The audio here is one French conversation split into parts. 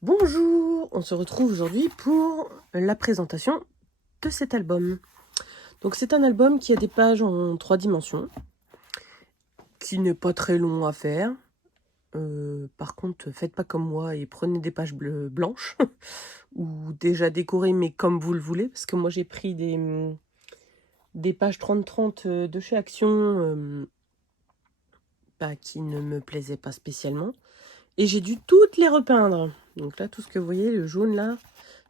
Bonjour, on se retrouve aujourd'hui pour la présentation de cet album. Donc c'est un album qui a des pages en 3 dimensions, qui n'est pas très long à faire. Par contre, faites pas comme moi et prenez des pages blanches, ou déjà décorées, mais comme vous le voulez, parce que moi j'ai pris des pages 30-30 de chez Action, qui ne me plaisaient pas spécialement. Et j'ai dû toutes les repeindre. Donc là, tout ce que vous voyez, le jaune là,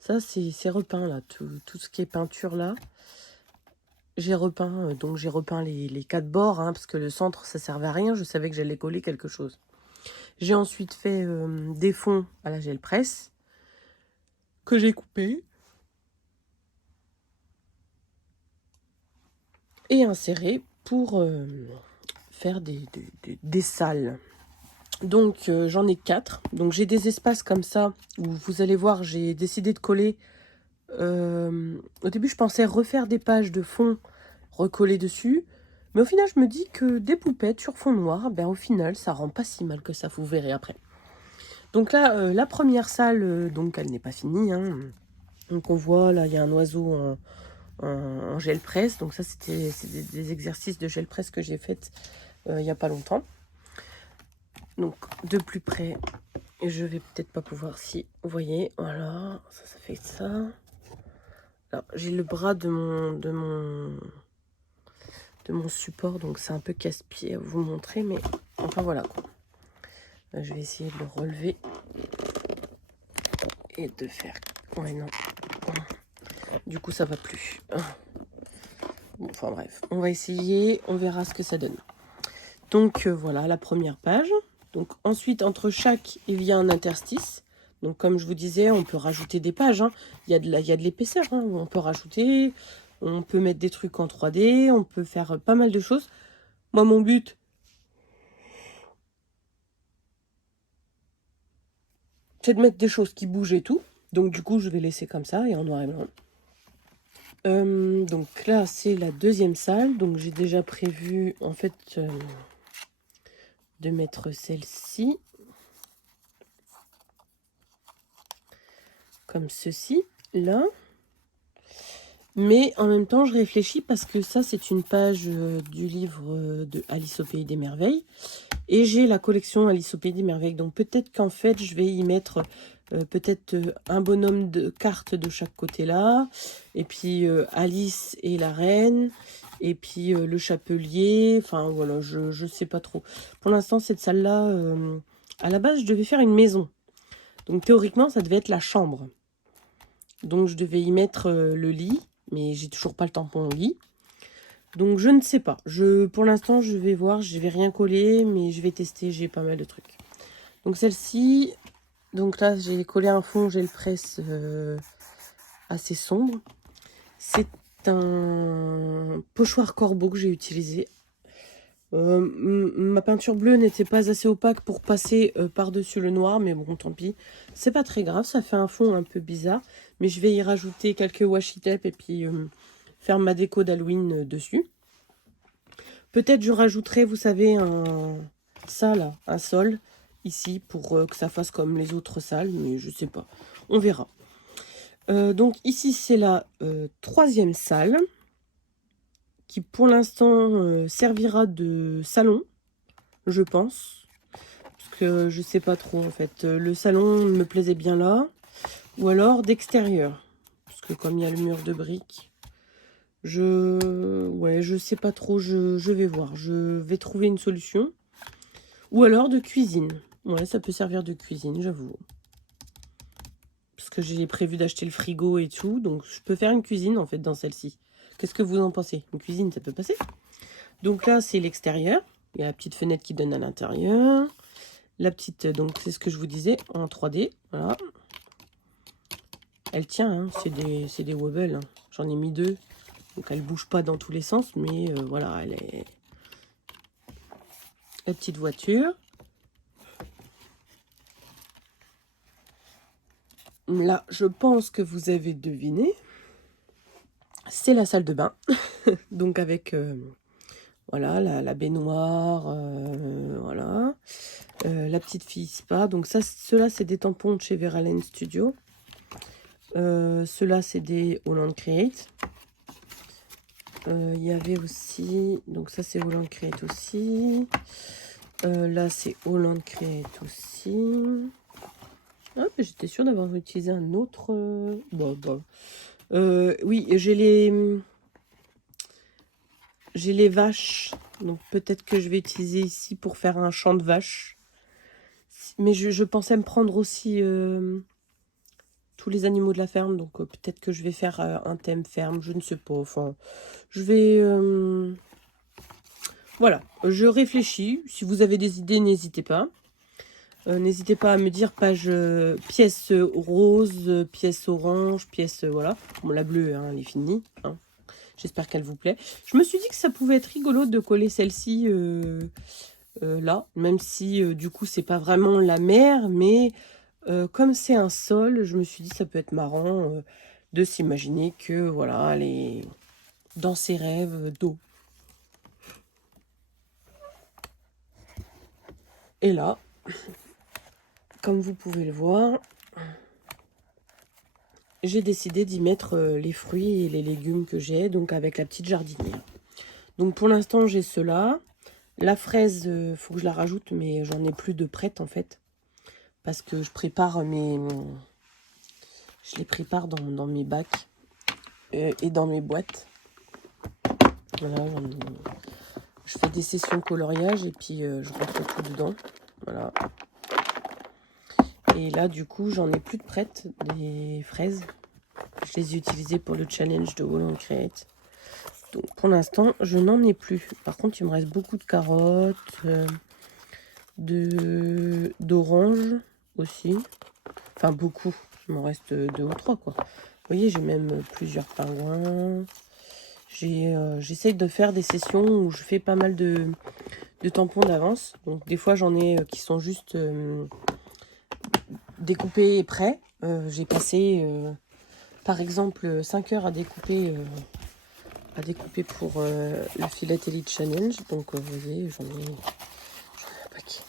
ça c'est repeint là. Tout ce qui est peinture là, j'ai repeint. Donc j'ai repeint les 4 bords, parce que le centre ça servait à rien. Je savais que j'allais coller quelque chose. J'ai ensuite fait des fonds à la gel presse que j'ai coupé et inséré pour faire des salles. Donc j'en ai 4. Donc j'ai des espaces comme ça où vous allez voir, j'ai décidé de coller. Au début, je pensais refaire des pages de fond recoller dessus. Mais au final, je me dis que des poupettes sur fond noir, au final, ça rend pas si mal que ça, vous verrez après. Donc là, la première salle, donc elle n'est pas finie. Donc on voit, là, il y a un oiseau en gel presse. Donc ça, c'est des exercices de gel presse que j'ai fait il n'y a pas longtemps. Donc de plus près, je vais peut-être pas pouvoir, si vous voyez, voilà, ça fait ça. Alors, j'ai le bras de mon support, donc c'est un peu casse-pied à vous montrer, mais enfin voilà quoi. Je vais essayer de le relever et de faire... Ouais, non. Du coup, ça va plus. Bon, enfin bref, on va essayer, on verra ce que ça donne. Donc voilà la première page. Donc ensuite, entre chaque, il y a un interstice. Donc comme je vous disais, on peut rajouter des pages. Il y a de l'épaisseur. On peut rajouter, on peut mettre des trucs en 3D, on peut faire pas mal de choses. Moi, mon but, c'est de mettre des choses qui bougent et tout. Donc du coup, je vais laisser comme ça et en noir et blanc. Donc là, c'est la deuxième salle. Donc j'ai déjà prévu, en fait, de mettre celle-ci. Comme ceci, là. Mais en même temps, je réfléchis parce que ça, c'est une page du livre de Alice au Pays des Merveilles. Et j'ai la collection Alice au Pays des Merveilles. Donc peut-être qu'en fait, je vais y mettre peut-être un bonhomme de cartes de chaque côté là. Et puis Alice et la reine. Et puis le chapelier. Enfin voilà, je sais pas trop. Pour l'instant, cette salle-là, à la base, je devais faire une maison. Donc théoriquement, ça devait être la chambre. Donc je devais y mettre le lit. Mais j'ai toujours pas le temps pour mon lit. Donc je ne sais pas. Pour l'instant, je vais voir. Je vais rien coller, mais je vais tester. J'ai pas mal de trucs. Donc celle-ci, donc là j'ai collé un fond gel presse assez sombre. C'est un pochoir corbeau que j'ai utilisé. Ma peinture bleue n'était pas assez opaque pour passer par-dessus le noir, mais bon, tant pis. C'est pas très grave, ça fait un fond un peu bizarre. Mais je vais y rajouter quelques washi tape et puis faire ma déco d'Halloween dessus. Peut-être je rajouterai, vous savez, ça là, un sol ici pour que ça fasse comme les autres salles, mais je sais pas. On verra. Donc ici, c'est la troisième salle qui pour l'instant servira de salon, je pense. Parce que je sais pas trop en fait. Le salon me plaisait bien là. Ou alors d'extérieur. Parce que comme il y a le mur de briques, ouais, je sais pas trop, je vais voir. Je vais trouver une solution. Ou alors de cuisine. Ouais, ça peut servir de cuisine, j'avoue. Parce que j'ai prévu d'acheter le frigo et tout. Donc, je peux faire une cuisine, en fait, dans celle-ci. Qu'est-ce que vous en pensez? Une cuisine, ça peut passer? Donc là, c'est l'extérieur. Il y a la petite fenêtre qui donne à l'intérieur. La petite, donc, c'est ce que je vous disais, en 3D. Voilà. Elle tient, c'est des wobbles. J'en ai mis 2. Donc, elle bouge pas dans tous les sens. Mais voilà, elle est... La petite voiture. Là, je pense que vous avez deviné. C'est la salle de bain. Donc avec voilà la baignoire, voilà. La petite fille spa. Donc ça, ceux-là, c'est des tampons de chez Veralyn Studio. Ceux-là, c'est des Holland Create. Il y avait aussi... Donc ça, c'est Holland Create aussi. Là, c'est Holland Create aussi. Ah, j'étais sûre d'avoir utilisé un autre... oui, j'ai les vaches. Donc peut-être que je vais utiliser ici pour faire un champ de vaches. Mais je pensais me prendre aussi tous les animaux de la ferme. Donc peut-être que je vais faire un thème ferme. Je ne sais pas. Enfin, je vais... voilà, je réfléchis. Si vous avez des idées, n'hésitez pas. N'hésitez pas à me dire page pièce rose, pièce orange, pièce... voilà. Bon, la bleue, hein, elle est finie. Hein. J'espère qu'elle vous plaît. Je me suis dit que ça pouvait être rigolo de coller celle-ci là. Même si, du coup, c'est pas vraiment la mer. Mais comme c'est un sol, je me suis dit que ça peut être marrant de s'imaginer que, voilà, elle est dans ses rêves d'eau. Et là, comme vous pouvez le voir, j'ai décidé d'y mettre les fruits et les légumes que j'ai, donc avec la petite jardinière. Donc pour l'instant, j'ai cela. La fraise, il faut que je la rajoute, mais j'en ai plus de prête en fait. Parce que je prépare je les prépare dans mes bacs et dans mes boîtes. Voilà, je fais des sessions coloriage et puis je rentre tout dedans. Voilà. Et là, du coup, j'en ai plus de prêtes, des fraises. Je les ai utilisées pour le challenge de Holland Create. Donc, pour l'instant, je n'en ai plus. Par contre, il me reste beaucoup de carottes, d'oranges aussi. Enfin, beaucoup. Il m'en reste 2 ou 3, quoi. Vous voyez, j'ai même plusieurs pingouins. J'essaye de faire des sessions où je fais pas mal de tampons d'avance. Donc, des fois, j'en ai qui sont juste découpés et prêts. J'ai passé, par exemple, 5 heures à découper pour le Philatélie Challenge. Donc, vous voyez, j'en ai un paquet.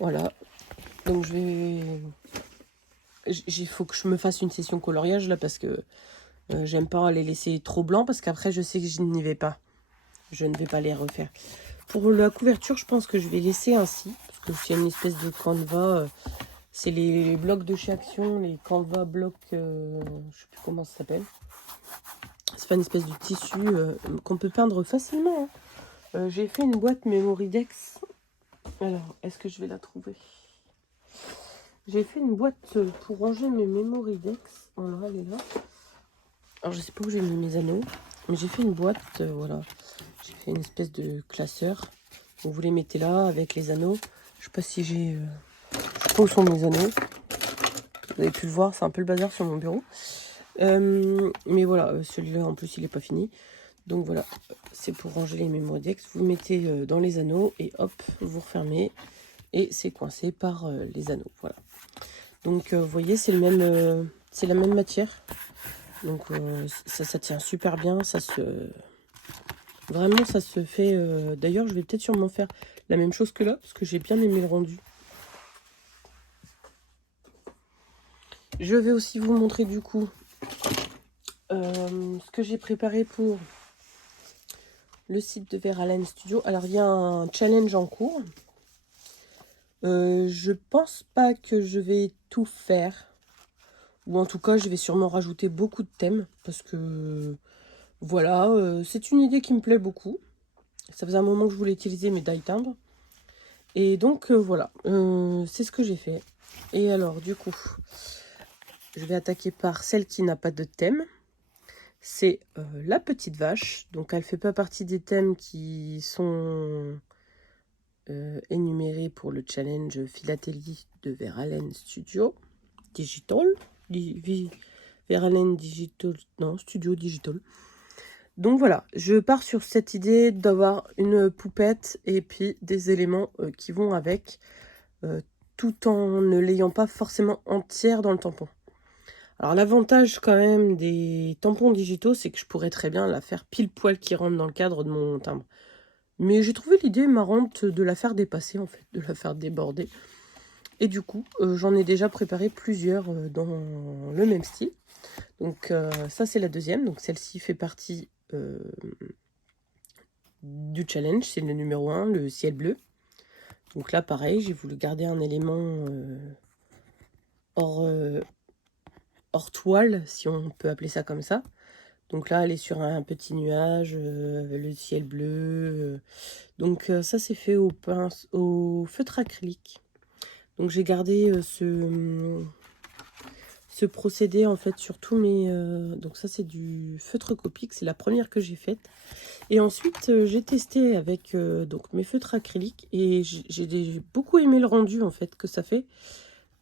Voilà. Donc, il faut que je me fasse une session coloriage là parce que j'aime pas les laisser trop blancs parce qu'après, je sais que je n'y vais pas. Je ne vais pas les refaire. Pour la couverture, je pense que je vais laisser ainsi. Parce que c'est une espèce de canevas. C'est les blocs de chez Action, les canvas blocs, je sais plus comment ça s'appelle. C'est pas une espèce de tissu qu'on peut peindre facilement. Hein. J'ai fait une boîte Memoridex. Alors, est-ce que je vais la trouver? J'ai fait une boîte pour ranger mes Memoridex. Voilà, elle est là. Alors, je sais pas où j'ai mis mes anneaux. Mais j'ai fait une boîte, voilà. J'ai fait une espèce de classeur. Donc, vous les mettez là avec les anneaux. Je sais pas si j'ai... je sais pas où sont mes anneaux. Vous avez pu le voir, c'est un peu le bazar sur mon bureau. Mais voilà, celui-là en plus il n'est pas fini. Donc voilà, c'est pour ranger les Memoridex. Vous mettez dans les anneaux et hop, vous refermez. Et c'est coincé par les anneaux. Voilà. Donc vous voyez, c'est la même matière. Donc ça tient super bien. Vraiment, ça se fait... D'ailleurs, je vais peut-être sûrement faire la même chose que là, parce que j'ai bien aimé le rendu. Je vais aussi vous montrer du coup ce que j'ai préparé pour le site de Veralyn Studio. Alors, il y a un challenge en cours. Je pense pas que je vais tout faire. Ou en tout cas, je vais sûrement rajouter beaucoup de thèmes. Parce que, voilà, c'est une idée qui me plaît beaucoup. Ça faisait un moment que je voulais utiliser mes die timbres. Et donc, voilà, c'est ce que j'ai fait. Et alors, du coup, je vais attaquer par celle qui n'a pas de thème. C'est la petite vache. Donc, elle fait pas partie des thèmes qui sont énumérés pour le challenge Philatélie de Veralyn Studio Digital. Veralyn Digital, non, Studio Digital. Donc voilà, je pars sur cette idée d'avoir une poupette et puis des éléments qui vont avec, tout en ne l'ayant pas forcément entière dans le tampon. Alors l'avantage quand même des tampons digitaux, c'est que je pourrais très bien la faire pile poil qui rentre dans le cadre de mon timbre. Mais j'ai trouvé l'idée marrante de la faire dépasser, en fait, de la faire déborder. Et du coup, j'en ai déjà préparé plusieurs dans le même style. Donc ça, c'est la deuxième. Donc celle-ci fait partie du challenge. C'est le numéro 1, le ciel bleu. Donc là, pareil, j'ai voulu garder un élément hors toile, si on peut appeler ça comme ça. Donc là, elle est sur un petit nuage, le ciel bleu. Donc ça, c'est fait au feutre acrylique. Donc j'ai gardé ce procédé en fait sur tous mes... donc ça, c'est du feutre Copic, c'est la première que j'ai faite. Et ensuite, j'ai testé avec donc mes feutres acryliques et j'ai beaucoup aimé le rendu en fait que ça fait.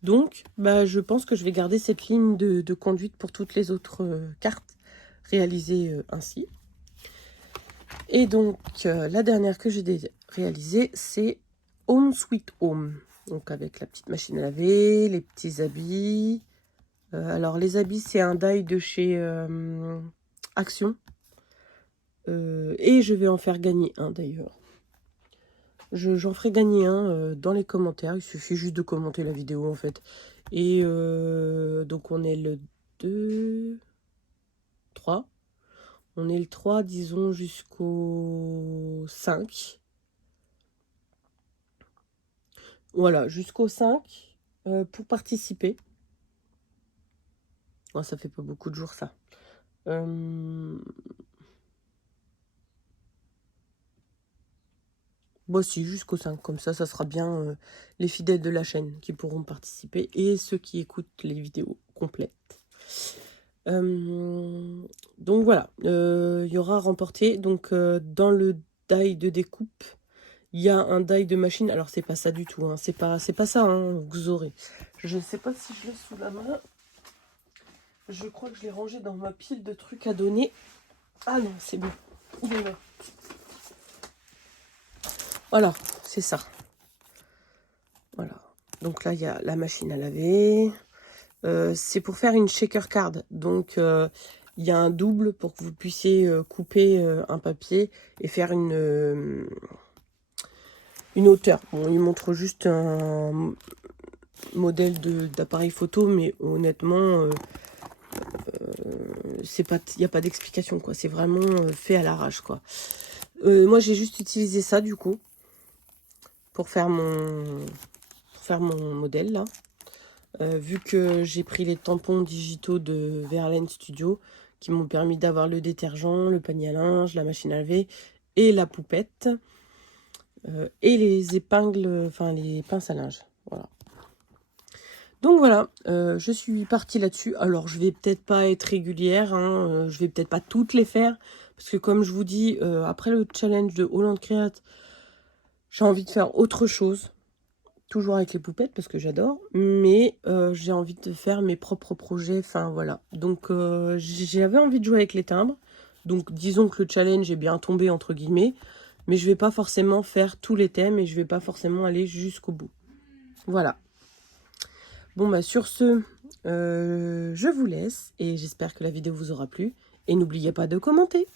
Donc, bah, je pense que je vais garder cette ligne de conduite pour toutes les autres cartes réalisées ainsi. Et donc, la dernière que j'ai réalisée, c'est Home Sweet Home. Donc, avec la petite machine à laver, les petits habits. Alors, les habits, c'est un die de chez Action. Et je vais en faire gagner un, d'ailleurs. J'en ferai gagner un dans les commentaires. Il suffit juste de commenter la vidéo, en fait. Et donc, on est le 2, 3. On est le 3, disons, jusqu'au 5. Voilà, jusqu'au 5 pour participer. Oh, ça fait pas beaucoup de jours, ça. Bon, si, jusqu'au 5. Comme ça sera bien les fidèles de la chaîne qui pourront participer et ceux qui écoutent les vidéos complètes. Donc voilà, il y aura remporté. Donc dans le die de découpe, il y a un die de machine. Alors c'est pas ça du tout, hein. C'est pas ça hein, que vous aurez. Je ne sais pas si je l'ai sous la main. Je crois que je l'ai rangé dans ma pile de trucs à donner. Ah non, c'est bon. Il est là. Voilà, c'est ça. Voilà. Donc là, il y a la machine à laver. C'est pour faire une shaker card. Donc, il y a un double pour que vous puissiez couper un papier et faire une hauteur. Bon, il montre juste un modèle d'appareil photo, mais honnêtement, il n'y a pas d'explication, quoi. C'est vraiment fait à l'arrache, quoi. Moi, j'ai juste utilisé ça, du coup, pour faire mon modèle, là. Vu que j'ai pris les tampons digitaux de Verlaine Studio qui m'ont permis d'avoir le détergent, le panier à linge, la machine à laver et la poupette et les épingles, enfin les pinces à linge. Voilà. Donc voilà, je suis partie là-dessus. Alors je vais peut-être pas être régulière, hein, je vais peut-être pas toutes les faire parce que comme je vous dis, après le challenge de Hollande Create, j'ai envie de faire autre chose. Toujours avec les poupettes parce que j'adore, mais j'ai envie de faire mes propres projets, enfin voilà. Donc j'avais envie de jouer avec les timbres, donc disons que le challenge est bien tombé entre guillemets, mais je vais pas forcément faire tous les thèmes et je vais pas forcément aller jusqu'au bout. Voilà. Bon bah sur ce, je vous laisse et j'espère que la vidéo vous aura plu et n'oubliez pas de commenter.